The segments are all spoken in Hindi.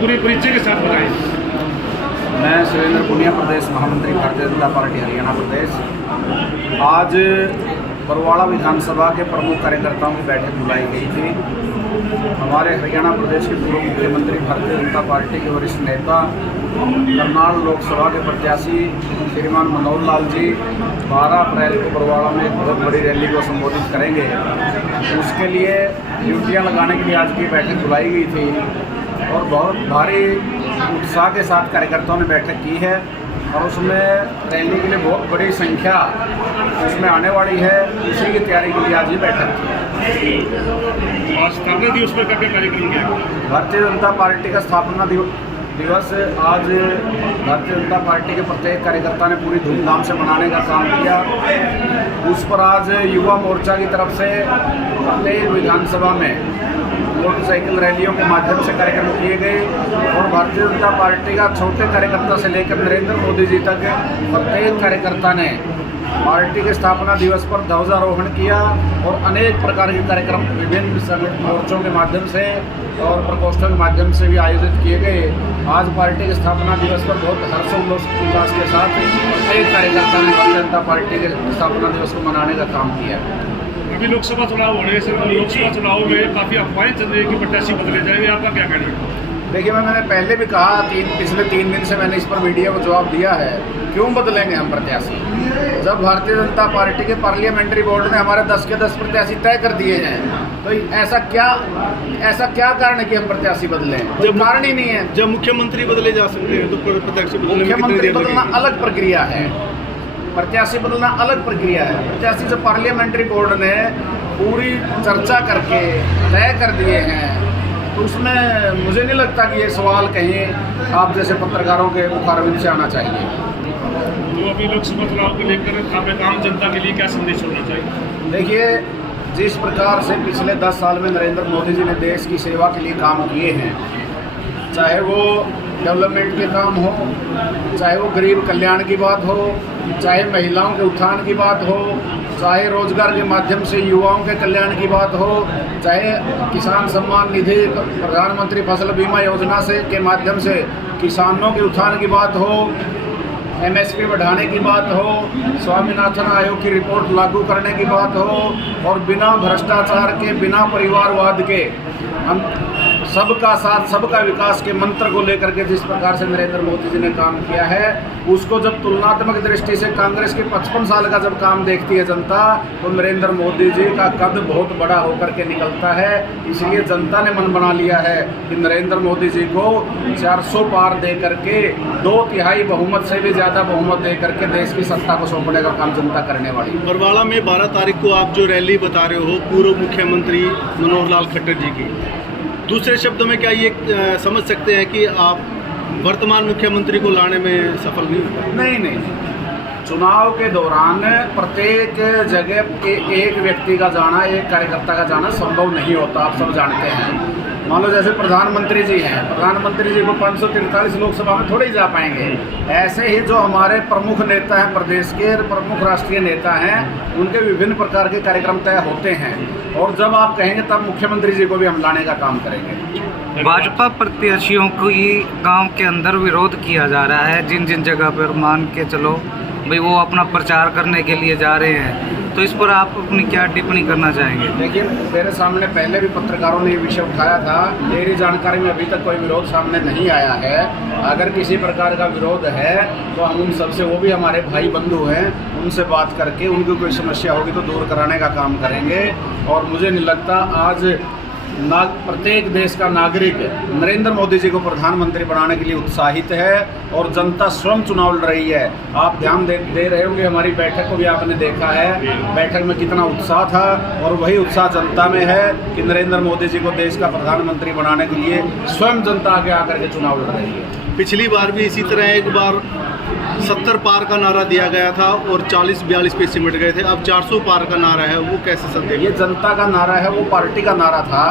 पूरे परिचय के साथ बताएं। मैं सुरेंद्र पुनिया, प्रदेश महामंत्री भारतीय जनता पार्टी हरियाणा प्रदेश। आज बरवाड़ा विधानसभा के प्रमुख कार्यकर्ताओं की बैठक बुलाई गई थी। हमारे हरियाणा प्रदेश के पूर्व मुख्यमंत्री, भारतीय जनता पार्टी के वरिष्ठ नेता, करनाल लोकसभा के प्रत्याशी श्रीमान मनोहर लाल जी 12 अप्रैल को बरवाड़ा में एक बहुत बड़ी रैली को संबोधित करेंगे। उसके लिए ड्यूटियाँ लगाने के लिए आज की बैठक बुलाई गई थी और बहुत भारी उत्साह के साथ कार्यकर्ताओं ने बैठक की है और उसमें रैली के लिए बहुत बड़ी संख्या उसमें आने वाली है। उसी की तैयारी के लिए आज ये बैठक की। और स्थापना दिवस पर क्या कार्यक्रम किया? भारतीय जनता पार्टी का स्थापना दिवस आज भारतीय जनता पार्टी के प्रत्येक कार्यकर्ता ने पूरी धूमधाम से मनाने का काम किया। उस पर आज युवा मोर्चा की तरफ से प्रत्येक विधानसभा में मोटरसाइकिल रैलियों के माध्यम से कार्यक्रम किए गए और भारतीय जनता पार्टी का छोटे कार्यकर्ता से लेकर नरेंद्र मोदी जी तक प्रत्येक कार्यकर्ता ने पार्टी के स्थापना दिवस पर ध्वजारोहण किया और अनेक प्रकार के कार्यक्रम विभिन्न मोर्चों के माध्यम से और प्रकोष्ठों के माध्यम से भी आयोजित किए गए। आज पार्टी के स्थापना दिवस पर बहुत हर्षोल्लास के साथ प्रत्येक कार्यकर्ता ने भारतीय जनता पार्टी के स्थापना दिवस को मनाने का काम किया। अभी लोकसभा चुनाव होने से लोकसभा चुनाव में काफ़ी अफवाहें चल रही है कि प्रत्याशी बदले जाएंगे, आपका क्या कहना है? देखिए, मैंने पहले भी कहा, पिछले 3 दिन से मैंने इस पर मीडिया को जवाब दिया है। क्यों बदलेंगे हम प्रत्याशी? जब भारतीय जनता पार्टी के पार्लियामेंट्री बोर्ड ने हमारे 10 के 10 प्रत्याशी तय कर दिए हैं तो ऐसा क्या कारण है कि हम प्रत्याशी बदलें? कोई कारण ही नहीं है। जब मुख्यमंत्री बदले जा सकते हैं तो प्रत्याशी मुख्यमंत्री बदलना अलग प्रक्रिया है, प्रत्याशी बदलना अलग प्रक्रिया है। प्रत्याशी जब पार्लियामेंट्री बोर्ड ने पूरी चर्चा करके तय कर दिए हैं तो उसमें मुझे नहीं लगता कि ये सवाल कहीं आप जैसे पत्रकारों के मुखारबिन से आना चाहिए। तो अभी लोकसभा चुनाव को लेकर आप आम जनता के लिए क्या संदेश होना चाहिए? देखिए, जिस प्रकार से पिछले 10 साल में नरेंद्र मोदी जी ने देश की सेवा के लिए काम किए हैं, चाहे वो डेवलपमेंट के काम हो, चाहे वो गरीब कल्याण की बात हो, चाहे महिलाओं के उत्थान की बात हो, चाहे रोजगार के माध्यम से युवाओं के कल्याण की बात हो, चाहे किसान सम्मान निधि, प्रधानमंत्री फसल बीमा योजना से के माध्यम से किसानों के उत्थान की बात हो, MSP बढ़ाने की बात हो, स्वामीनाथन आयोग की रिपोर्ट लागू करने की बात हो और बिना भ्रष्टाचार के, बिना परिवारवाद के हम सबका साथ सबका विकास के मंत्र को लेकर के जिस प्रकार से नरेंद्र मोदी जी ने काम किया है, उसको जब तुलनात्मक दृष्टि से कांग्रेस के 55 साल का जब काम देखती है जनता तो नरेंद्र मोदी जी का कद बहुत बड़ा होकर के निकलता है। इसलिए जनता ने मन बना लिया है कि नरेंद्र मोदी जी को 400 पार दे करके 2/3 बहुमत से भी ज़्यादा बहुमत दे करके देश की सत्ता को सौंपने का काम जनता करने वाली है। बरवाड़ा में 12 तारीख को आप जो रैली बता रहे हो पूर्व मुख्यमंत्री मनोहर लाल खट्टर जी की, दूसरे शब्दों में क्या ये समझ सकते हैं कि आप वर्तमान मुख्यमंत्री को लाने में सफल नहीं? नहीं। चुनाव के दौरान प्रत्येक जगह के एक व्यक्ति का जाना, एक कार्यकर्ता का जाना संभव नहीं होता, आप सब जानते हैं। मान लो जैसे प्रधानमंत्री जी हैं, प्रधानमंत्री जी को 543 लोकसभा में थोड़े ही जा पाएंगे। ऐसे ही जो हमारे प्रमुख नेता हैं, प्रदेश के प्रमुख राष्ट्रीय नेता हैं, उनके विभिन्न प्रकार के कार्यक्रम तय होते हैं और जब आप कहेंगे तब मुख्यमंत्री जी को भी हम लाने का काम करेंगे। भाजपा प्रत्याशियों को ये गांव के अंदर विरोध किया जा रहा है, जिन जिन जगह पर मान के चलो भाई वो अपना प्रचार करने के लिए जा रहे हैं, तो इस पर आप अपनी क्या टिप्पणी करना चाहेंगे? देखिए, मेरे सामने पहले भी पत्रकारों ने ये विषय उठाया था। मेरी जानकारी में अभी तक कोई विरोध सामने नहीं आया है। अगर किसी प्रकार का विरोध है तो हम उन सबसे, वो भी हमारे भाई बंधु हैं, उनसे बात करके उनको कोई समस्या होगी तो दूर कराने का काम करेंगे। और मुझे नहीं लगता आज प्रत्येक देश का नागरिक नरेंद्र मोदी जी को प्रधानमंत्री बनाने के लिए उत्साहित है और जनता स्वयं चुनाव लड़ रही है। आप ध्यान दे रहे होंगे, हमारी बैठक को भी आपने देखा है, बैठक में कितना उत्साह था और वही उत्साह जनता में है कि नरेंद्र मोदी जी को देश का प्रधानमंत्री बनाने के लिए स्वयं जनता आगे आकर के चुनाव लड़ रही है। पिछली बार भी इसी तरह एक बार 70 पार का नारा दिया गया था और 40-42 पे सिमट गए थे, अब 400 पार का नारा है, वो कैसे संदेह? ये जनता का नारा है, वो पार्टी का नारा था।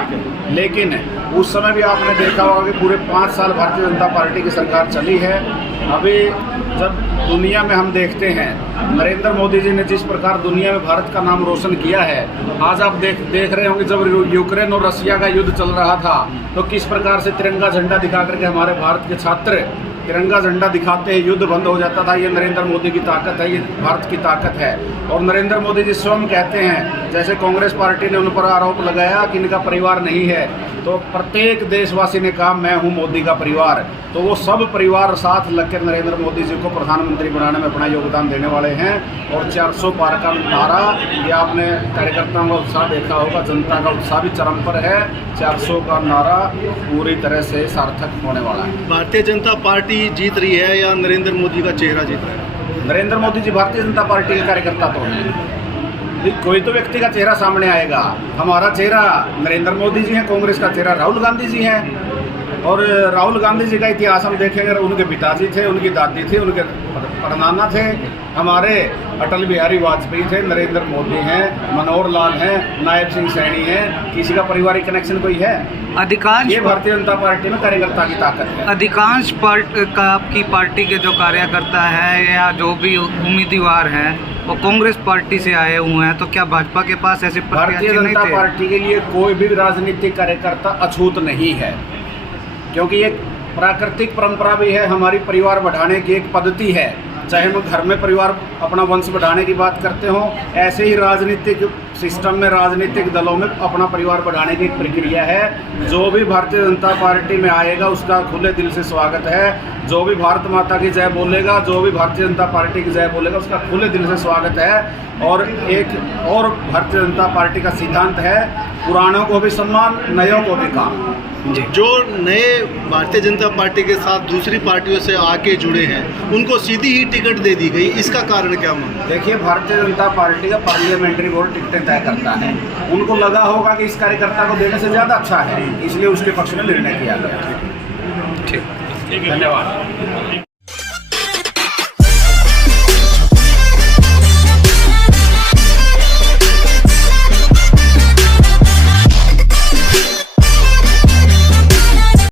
लेकिन उस समय भी आपने देखा होगा कि पूरे 5 साल भारतीय जनता पार्टी की सरकार चली है। अभी जब दुनिया में हम देखते हैं नरेंद्र मोदी जी ने जिस प्रकार दुनिया में भारत का नाम रोशन किया है, आज आप देख रहे होंगे जब यूक्रेन और रशिया का युद्ध चल रहा था तो किस प्रकार से तिरंगा झंडा दिखा करके हमारे भारत के छात्र तिरंगा झंडा दिखाते हैं, युद्ध बंद हो जाता था। ये नरेंद्र मोदी की ताकत है, ये भारत की ताकत है। और नरेंद्र मोदी जी स्वयं कहते हैं, जैसे कांग्रेस पार्टी ने उन पर आरोप लगाया कि इनका परिवार नहीं है, तो प्रत्येक देशवासी ने कहा मैं हूं मोदी का परिवार। तो वो सब परिवार साथ लगकर नरेंद्र मोदी जी को प्रधानमंत्री बनाने में अपना योगदान देने वाले हैं। और 400 पार का नारा, ये आपने कार्यकर्ताओं का उत्साह देखा होगा, जनता का उत्साह भी चरम पर है। 400 का नारा पूरी तरह से सार्थक होने वाला है। भारतीय जनता पार्टी जीत रही है या नरेंद्र मोदी का चेहरा जीत रहा है? नरेंद्र मोदी जी भारतीय जनता पार्टी के कार्यकर्ता तो हैं, कोई तो व्यक्ति का चेहरा सामने आएगा। हमारा चेहरा नरेंद्र मोदी जी हैं, कांग्रेस का चेहरा राहुल गांधी जी हैं। और राहुल गांधी जी का इतिहास हम देखेंगे, उनके पिताजी थे, उनकी दादी थी, उनके परनाना थे, हमारे अटल बिहारी वाजपेयी थे, नरेंद्र मोदी हैं, मनोहर लाल हैं, नायब सिंह सैनी हैं। किसी का पारिवारिक कनेक्शन कोई है? अधिकांश ये भारतीय जनता पार्टी में कार्यकर्ता की ताकत है। अधिकांश आपकी पार्टी के जो कार्यकर्ता है या जो भी उम्मीदवार हैं वो कांग्रेस पार्टी से आए हुए हैं, तो क्या भाजपा के पास ऐसे भारतीय जनता पार्टी के लिए कोई भी राजनीतिक कार्यकर्ता अछूत नहीं है, क्योंकि ये प्राकृतिक परंपरा भी है, हमारी परिवार बढ़ाने की एक पद्धति है। चाहे हम घर में परिवार अपना वंश बढ़ाने की बात करते हो, ऐसे ही राजनीतिक सिस्टम में, राजनीतिक दलों में अपना परिवार बढ़ाने की एक प्रक्रिया है। जो भी भारतीय जनता पार्टी में आएगा उसका खुले दिल से स्वागत है। जो भी भारत माता की जय बोलेगा, जो भी भारतीय जनता पार्टी की जय बोलेगा, उसका खुले दिल से स्वागत है। और एक और भारतीय जनता पार्टी का सिद्धांत है, पुरानों को भी सम्मान, नयों को भी काम। जो नए भारतीय जनता पार्टी के साथ दूसरी पार्टियों से आके जुड़े हैं, उनको सीधी ही टिकट दे दी गई, इसका कारण क्या मानते हैं? देखिए, भारतीय जनता पार्टी का पार्लियामेंट्री बोर्ड टिकटें तय करता है। उनको लगा होगा कि इस कार्यकर्ता को देने से ज़्यादा अच्छा है, इसलिए उसके पक्ष में निर्णय किया गया। ठीक। धन्यवाद।